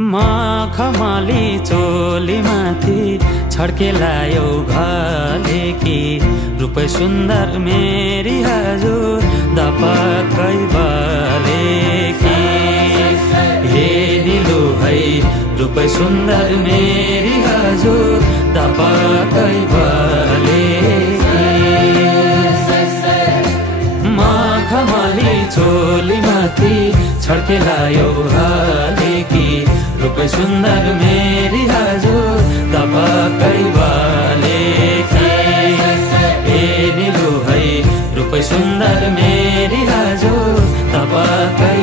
मखमली चोली माथि छड्केलायो घले कि रूप सुन्दर मेरी हजुर दपक्कै बले कि हे दिलु है रूप सुन्दर मेरी हजुर दपक्कै बले मखमली चोली माथि छड्केलायो घले कि रूप सुन्दर मेरी हजुर दपक्कै बले कि हे दिलु है रूप सुन्दर मेरी हजुर दपक्कै